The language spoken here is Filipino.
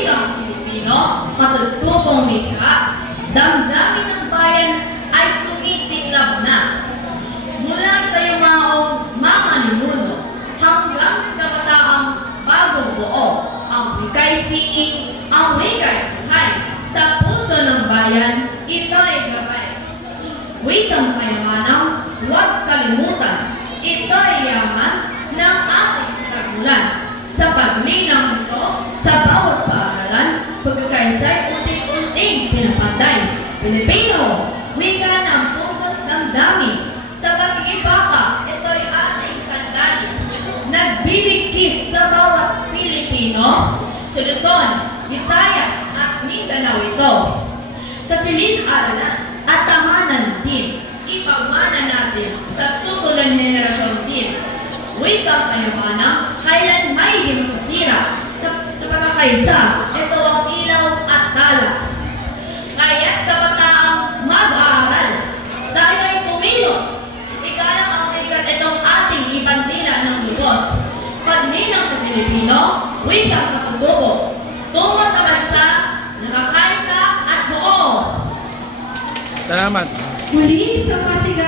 wikang Pilipino, matutupong wika, damdamin ng bayan ay sumisiklab na. Mula sa yumaong mga ninuno hanggang sa kabataang bagong buo, ang wika'y singing, ang wika'y buhay. Sa puso ng bayan, ito'y gabay. Wikang payamanang huwag kalimutan, ito'y yaman ng ating kagulan. Sa paglinang ito, sa bawat paaralan, pagkakaisa'y unti-unting pinapanday. Pilipino, wika ng puso't damdamin. Sa pagkikibaka, ito'y ating sandali. Nagbibigkis sa bawat Pilipino, sa Luzon, Visayas at Mindanao ito. Sa silid-aralan at tahanan din, ipagmana natin sa susunod na henerasyon din. Wikang kayamanan, kailan may di masasira. Sa pagkakaisa, ito ang ilaw at tala. Kaya't kabataang mag-aaral, tayo ay kumilos. Ikalang ang wikat itong ating ibandila ng lubos. Pagninang sa Pilipino, wikang katutubo. Tungo sa bansa, nakakaisa at buo. Salamat. Muli sa Pasigan.